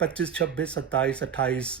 25, 26, 27, 28,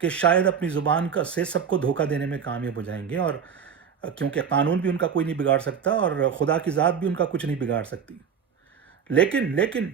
کہ شاید اپنی زبان کا سے سب کو دھوکہ دینے میں کامیاب ہو جائیں گے، اور کیونکہ قانون بھی ان کا کوئی نہیں بگاڑ سکتا اور خدا کی ذات بھی ان کا کچھ نہیں بگاڑ سکتی۔ لیکن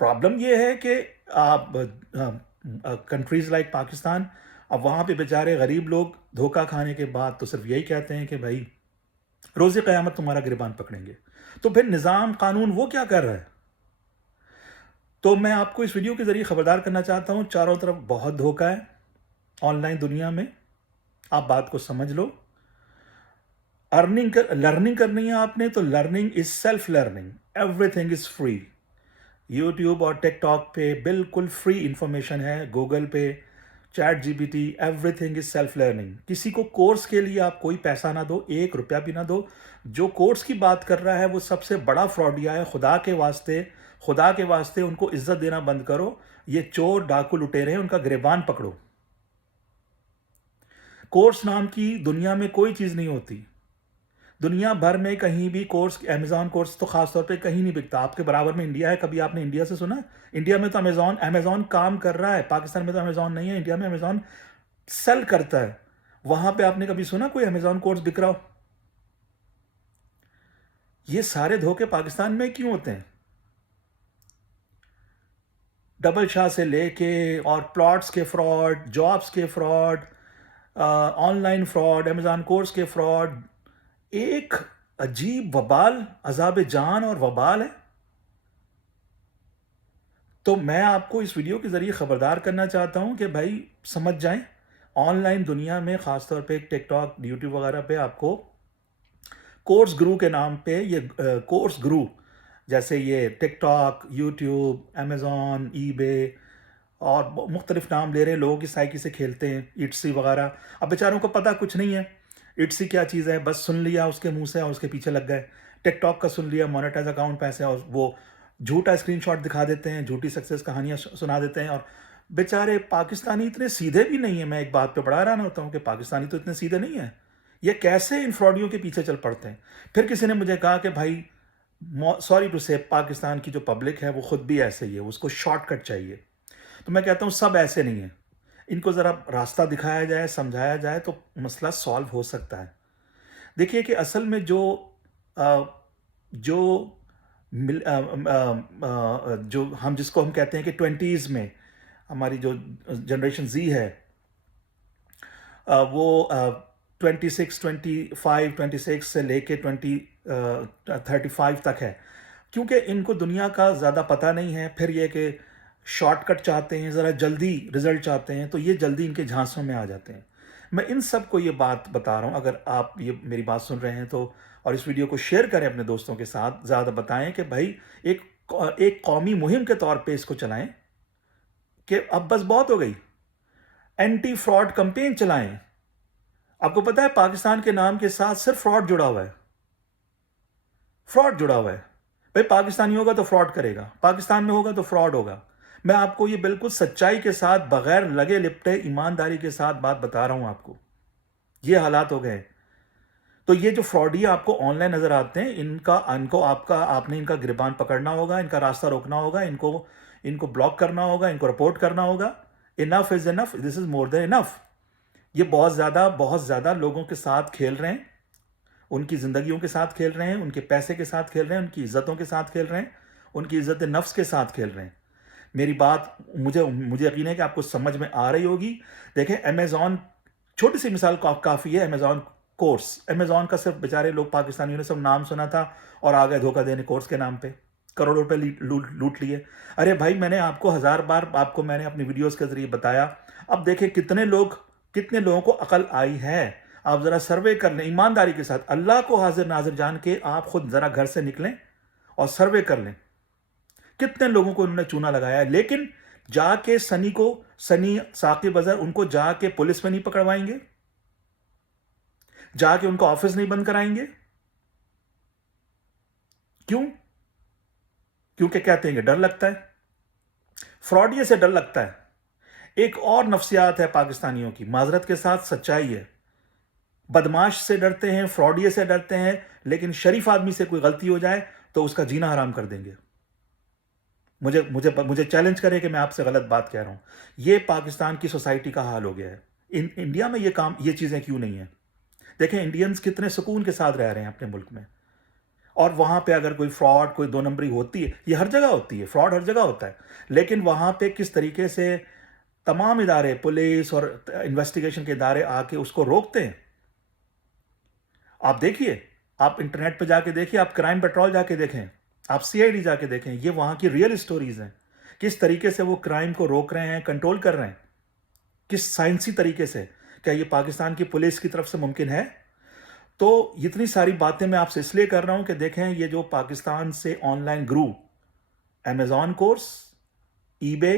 پرابلم یہ ہے کہ آپ کنٹریز لائک پاکستان، اب وہاں پہ بیچارے غریب لوگ دھوکہ کھانے کے بعد تو صرف یہی کہتے ہیں کہ بھائی روز قیامت تمہارا گریبان پکڑیں گے۔ تو پھر نظام قانون وہ کیا کر رہا ہے؟ تو میں آپ کو اس ویڈیو کے ذریعے خبردار کرنا چاہتا ہوں، چاروں طرف بہت دھوکہ ہے آن لائن دنیا میں، آپ بات کو سمجھ لو۔ لرننگ کرنی ہے آپ نے تو learning is self learning, everything is free. YouTube اور ٹک ٹاک پہ بالکل فری انفارمیشن ہے، گوگل پہ، chat G P T, everything is self learning. کسی کو کورس کے لیے آپ کوئی پیسہ نہ دو، 1 روپیہ بھی نہ دو۔ جو کورس کی بات کر رہا ہے وہ سب سے بڑا فراڈیا ہے۔ خدا کے واسطے ان کو عزت دینا بند کرو۔ یہ چور ڈاکو لٹیرے ہیں، ان کا گریبان پکڑو۔ کورس نام کی دنیا میں کوئی چیز نہیں ہوتی، دنیا بھر میں کہیں بھی کورس، امیزون کورس تو خاص طور پہ کہیں نہیں بکتا۔ آپ کے برابر میں انڈیا ہے، کبھی آپ نے انڈیا سے سنا؟ انڈیا میں تو امیزون کام کر رہا ہے، پاکستان میں تو امیزون نہیں ہے، انڈیا میں امیزون سیل کرتا ہے۔ وہاں پہ آپ نے کبھی سنا کوئی امیزون کورس بک رہا ہو؟ یہ سارے دھوکے پاکستان میں کیوں ہوتے ہیں؟ ڈبل شاہ سے لے کے اور پلاٹس کے فراڈ، جابس کے fraud, on line fraud, Amazon course کے فراڈ، ایک عجیب وبال، عذاب جان اور وبال ہے۔ تو میں آپ کو اس ویڈیو کے ذریعے خبردار کرنا چاہتا ہوں کہ بھائی سمجھ جائیں، آن لائن دنیا میں خاص طور پہ ٹک ٹاک، یوٹیوب وغیرہ پہ آپ کو کورس گرو کے نام پہ، یہ کورس گرو جیسے یہ ٹک ٹاک، یوٹیوب، امیزون، ای بے اور مختلف نام لے رہے ہیں، لوگوں کی سائیکی سے کھیلتے ہیں، ایٹسی وغیرہ۔ اب بیچاروں کو پتہ کچھ نہیں ہے ایٹسی کیا چیز ہے، بس سن لیا اس کے منہ سے اور اس کے پیچھے لگ گئے۔ ٹک ٹاک کا سن لیا، مونیٹائز اکاؤنٹ پیسے، اور وہ جھوٹا اسکرین شاٹ دکھا دیتے ہیں، جھوٹی سکسیس کہانیاں سنا دیتے ہیں۔ اور بیچارے پاکستانی اتنے سیدھے بھی نہیں ہیں، میں ایک بات پہ بڑا حیران ہوتا ہوں کہ پاکستانی تو اتنے سیدھے نہیں ہیں، یہ کیسے ان فراڈیوں کے پیچھے چل پڑتے ہیں۔ پھر کسی نے مجھے کہا کہ بھائی سوری ٹو سے، پاکستان کی جو پبلک ہے وہ خود بھی ایسے ہی ہے، اس کو شارٹ کٹ چاہیے۔ تو میں کہتا ہوں سب ایسے نہیں ہیں، ان کو ذرا راستہ دکھایا جائے، سمجھایا جائے تو مسئلہ سالو ہو سکتا ہے۔ دیکھیے کہ اصل میں جو ہم جس کو ہم کہتے ہیں کہ 20s میں ہماری جو جنریشن زی ہے، وہ 26 سے لے کے 35 تک ہے، کیونکہ ان کو دنیا کا زیادہ پتہ نہیں ہے۔ پھر یہ کہ شارٹ کٹ چاہتے ہیں، ذرا جلدی رزلٹ چاہتے ہیں، تو یہ جلدی ان کے جھانسوں میں آ جاتے ہیں۔ میں ان سب کو یہ بات بتا رہا ہوں، اگر آپ یہ میری بات سن رہے ہیں تو، اور اس ویڈیو کو شیئر کریں اپنے دوستوں کے ساتھ، زیادہ بتائیں کہ بھائی ایک قومی مہم کے طور پہ اس کو چلائیں کہ اب بس بہت ہو گئی، اینٹی فراڈ کمپین چلائیں۔ آپ کو پتہ ہے پاکستان کے نام کے ساتھ صرف فراڈ جڑا ہوا ہے، فراڈ جڑا ہوا ہے۔ بھائی پاکستانی ہوگا تو فراڈ کرے گا، پاکستان میں ہوگا تو فراڈ ہوگا۔ میں آپ کو یہ بالکل سچائی کے ساتھ، بغیر لگے لپٹے، ایمانداری کے ساتھ بات بتا رہا ہوں آپ کو۔ یہ حالات ہو گئے۔ تو یہ جو فراڈی آپ کو آن لائن نظر آتے ہیں، آپ نے ان کا گریبان پکڑنا ہوگا، ان کا راستہ روکنا ہوگا، ان کو بلاک کرنا ہوگا، ان کو رپورٹ کرنا ہوگا۔ انف از انف، دس از مور دین انف۔ یہ بہت زیادہ لوگوں کے ساتھ کھیل رہے ہیں، ان کی زندگیوں کے ساتھ کھیل رہے ہیں، ان کے پیسے کے ساتھ کھیل رہے ہیں، ان کی عزتوں کے ساتھ کھیل رہے ہیں، ان کی عزت نفس کے ساتھ کھیل رہے ہیں۔ میری بات مجھے یقین ہے کہ آپ کو سمجھ میں آ رہی ہوگی۔ دیکھیں امیزون، چھوٹی سی مثال کافی ہے، امیزون کورس، امیزون کا صرف بیچارے لوگ پاکستانیوں نے سب نام سنا تھا اور آگے دھوکہ دینے کورس کے نام پہ کروڑوں روپے لوٹ لیے۔ ارے بھائی میں نے آپ کو 1000 بار میں نے اپنی ویڈیوز کے ذریعے بتایا۔ اب دیکھیں کتنے لوگوں کو عقل آئی ہے۔ آپ ذرا سروے کر لیں ایمانداری کے ساتھ، اللہ کو حاضر ناظر جان کے آپ خود ذرا گھر سے نکلیں اور سروے کر لیں کتنے لوگوں کو انہوں نے چونا لگایا ہے۔ لیکن جا کے سنی ثاقب اظہر، ان کو جا کے پولیس میں نہیں پکڑوائیں گے، جا کے ان کو آفس نہیں بند کرائیں گے۔ کیوں؟ کیونکہ کہتے ہیں کہ ڈر لگتا ہے، فراڈیے سے ڈر لگتا ہے۔ ایک اور نفسیات ہے پاکستانیوں کی، معذرت کے ساتھ سچائی ہے، بدماش سے ڈرتے ہیں، فراڈیے سے ڈرتے ہیں، لیکن شریف آدمی سے کوئی غلطی ہو جائے تو اس کا جینا حرام کر دیں گے۔ مجھے چیلنج کرے کہ میں آپ سے غلط بات کہہ رہا ہوں. یہ پاکستان کی سوسائٹی کا حال ہو گیا ہے. انڈیا میں یہ چیزیں کیوں نہیں ہیں؟ دیکھیں انڈینز کتنے سکون کے ساتھ رہ رہے ہیں اپنے ملک میں. اور وہاں پہ اگر کوئی فراڈ، کوئی دو نمبری ہوتی ہے، یہ ہر جگہ ہوتی ہے، فراڈ ہر جگہ ہوتا ہے، لیکن وہاں پہ کس طریقے سے تمام ادارے، پولیس اور انویسٹیگیشن کے ادارے آ کے اس کو روکتے ہیں. آپ دیکھیے، آپ انٹرنیٹ پہ جا کے دیکھیے، آپ کرائم پیٹرول جا کے دیکھیں، آپ سی آئی ڈی جا کے دیکھیں، یہ وہاں کی ریئل اسٹوریز ہیں. کس طریقے سے وہ کرائم کو روک رہے ہیں، کنٹرول کر رہے ہیں، کس سائنسی طریقے سے. کیا یہ پاکستان کی پولیس کی طرف سے ممکن ہے؟ تو اتنی ساری باتیں میں آپ سے اس لیے کر رہا ہوں کہ دیکھیں یہ جو پاکستان سے online Guru, Amazon course, eBay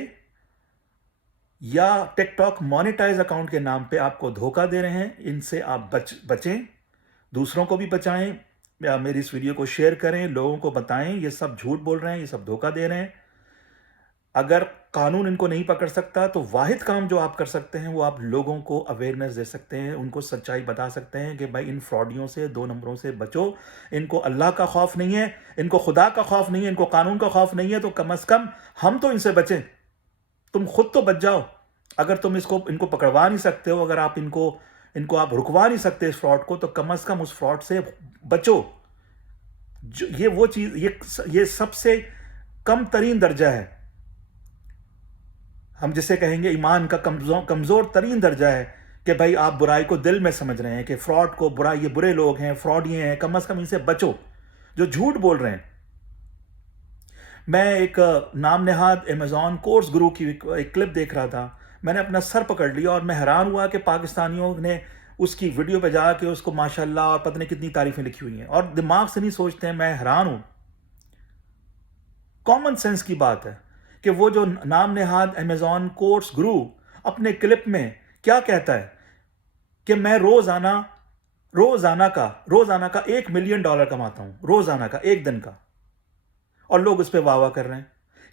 یا ٹک ٹاک مانیٹائز اکاؤنٹ کے نام پہ آپ کو دھوکہ دے رہے ہیں، ان سے آپ بچیں، دوسروں کو بھی بچائیں. میری اس ویڈیو کو شیئر کریں، لوگوں کو بتائیں یہ سب جھوٹ بول رہے ہیں، یہ سب دھوکہ دے رہے ہیں. اگر قانون ان کو نہیں پکڑ سکتا تو واحد کام جو آپ کر سکتے ہیں وہ آپ لوگوں کو اویئرنیس دے سکتے ہیں، ان کو سچائی بتا سکتے ہیں کہ بھائی ان فراڈیوں سے، دو نمبروں سے بچو. ان کو اللہ کا خوف نہیں ہے، ان کو خدا کا خوف نہیں ہے، ان کو قانون کا خوف نہیں ہے، تو کم از کم ہم تو ان سے بچیں. تم خود تو بچ جاؤ. اگر تم ان کو پکڑوا نہیں سکتے ہو، اگر آپ ان کو آپ رکوا نہیں سکتے اس فراڈ کو، تو کم از کم اس فراڈ سے بچو. یہ وہ چیز، یہ سب سے کم ترین درجہ ہے. ہم جسے کہیں گے ایمان کا کمزور ترین درجہ ہے کہ بھائی آپ برائی کو دل میں سمجھ رہے ہیں کہ فراڈ کو یہ برے لوگ ہیں، فراڈ یہ ہیں، کم از کم ان سے بچو جو جھوٹ بول رہے ہیں. میں ایک نام نہاد امیزون کورس گرو کی ایک کلپ دیکھ رہا تھا. میں نے اپنا سر پکڑ لیا اور میں حیران ہوا کہ پاکستانیوں نے اس کی ویڈیو پہ جا کے اس کو ماشاءاللہ اور پتہ نہیں کتنی تعریفیں لکھی ہوئی ہیں، اور دماغ سے نہیں سوچتے ہیں. میں حیران ہوں. کامن سینس کی بات ہے کہ وہ جو نام نہاد امیزون کورس گرو اپنے کلپ میں کیا کہتا ہے کہ میں روزانہ کا $1 ملین کماتا ہوں، روزانہ کا، ایک دن کا. اور لوگ اس پہ واہ واہ کر رہے ہیں.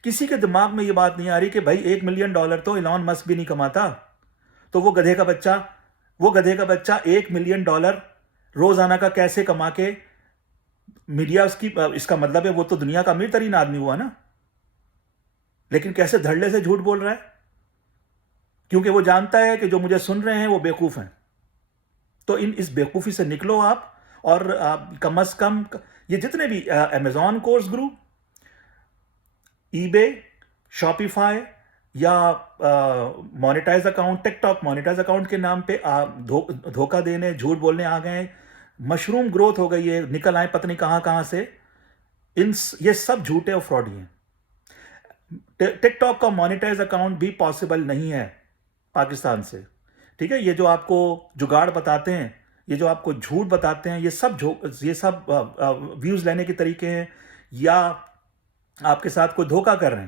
کسی کے دماغ میں یہ بات نہیں آ رہی کہ بھائی $1 ملین تو ایلان مسک بھی نہیں کماتا. تو وہ گدھے کا بچہ $1 ملین روزانہ کا کیسے کما کے میڈیا اس کا مطلب ہے وہ تو دنیا کا امیر ترین آدمی ہوا نا. لیکن کیسے دھڑلے سے جھوٹ بول رہا ہے؟ کیونکہ وہ جانتا ہے کہ جو مجھے سن رہے ہیں وہ بیوقوف ہیں. تو اس بیوقوفی سے نکلو آپ، اور کم از کم یہ جتنے بھی امیزون کورس گرو، ای بے، شاپیفائی یا مانیٹائز اکاؤنٹ، ٹک ٹاک مانیٹائز اکاؤنٹ کے نام پہ دھوکہ دینے، جھوٹ بولنے آ گئے ہیں. مشروم گروتھ ہو گئی ہے، نکل آئے پتہ نہیں کہاں سے. یہ سب جھوٹے اور فراڈی ہیں. ٹک ٹاک کا مانیٹائز اکاؤنٹ بھی پاسبل نہیں ہے پاکستان سے. ٹھیک ہے، یہ جو آپ کو جگاڑ بتاتے ہیں، یہ جو آپ کو جھوٹ بتاتے ہیں، یہ سب ویوز لینے کے طریقے ہیں یا آپ کے ساتھ کوئی دھوکہ کر رہے ہیں.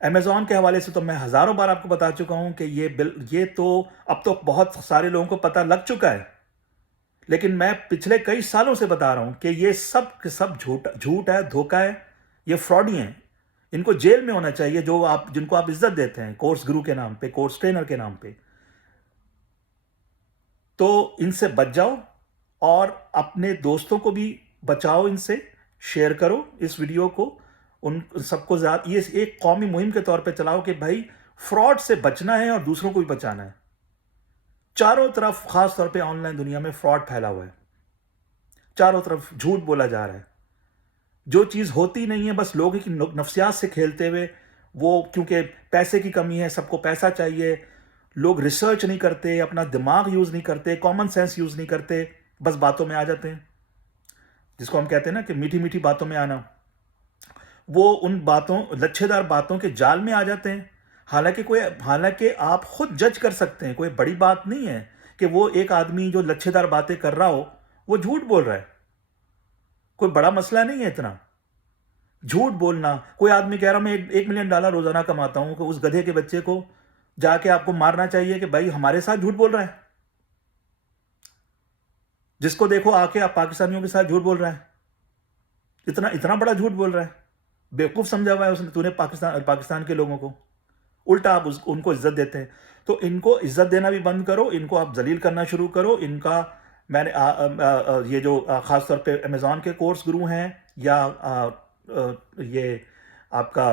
امیزون کے حوالے سے تو میں ہزاروں بار آپ کو بتا چکا ہوں کہ یہ تو اب تو بہت سارے لوگوں کو پتہ لگ چکا ہے، لیکن میں پچھلے کئی سالوں سے بتا رہا ہوں کہ یہ سب جھوٹ ہے، دھوکہ ہے، یہ فراڈی ہیں. ان کو جیل میں ہونا چاہیے جن کو آپ عزت دیتے ہیں کورس گرو کے نام پہ، کورس ٹرینر کے نام پہ. تو ان سے بچ جاؤ اور اپنے دوستوں کو بھی بچاؤ، ان سے شیئر کرو اس ویڈیو کو. ان سب کو یہ ایک قومی مہم کے طور پہ چلاؤ کہ بھائی فراڈ سے بچنا ہے اور دوسروں کو بھی بچانا ہے. چاروں طرف، خاص طور پہ آن لائن دنیا میں فراڈ پھیلا ہوا ہے. چاروں طرف جھوٹ بولا جا رہا ہے. جو چیز ہوتی نہیں ہے، بس لوگوں کی نفسیات سے کھیلتے ہوئے، وہ کیونکہ پیسے کی کمی ہے، سب کو پیسہ چاہیے، لوگ ریسرچ نہیں کرتے، اپنا دماغ یوز نہیں کرتے، کامن سینس یوز نہیں کرتے، بس باتوں میں آ جاتے ہیں. جس کو ہم کہتے ہیں نا کہ میٹھی میٹھی باتوں میں آنا. وہ ان لچھے دار باتوں کے جال میں آ جاتے ہیں. حالانکہ آپ خود جج کر سکتے ہیں، کوئی بڑی بات نہیں ہے کہ وہ ایک آدمی جو لچھے دار باتیں کر رہا ہو وہ جھوٹ بول رہا ہے. کوئی بڑا مسئلہ نہیں ہے اتنا. جھوٹ بولنا، کوئی آدمی کہہ رہا میں $1 ملین روزانہ کماتا ہوں، کہ اس گدھے کے بچے کو جا کے آپ کو مارنا چاہیے کہ بھائی ہمارے ساتھ جھوٹ بول رہا ہے. جس کو دیکھو آ کے آپ پاکستانیوں کے ساتھ جھوٹ بول رہا ہے، اتنا بڑا جھوٹ بول رہا ہے. بیوقوف سمجھا ہوا ہے اس نے، تو نے پاکستان کے لوگوں کو. الٹا آپ ان کو عزت دیتے ہیں. تو ان کو عزت دینا بھی بند کرو، ان کو آپ ذلیل کرنا شروع کرو. ان کا میں نے یہ جو خاص طور پہ امیزون کے کورس گرو ہیں یا یہ آپ کا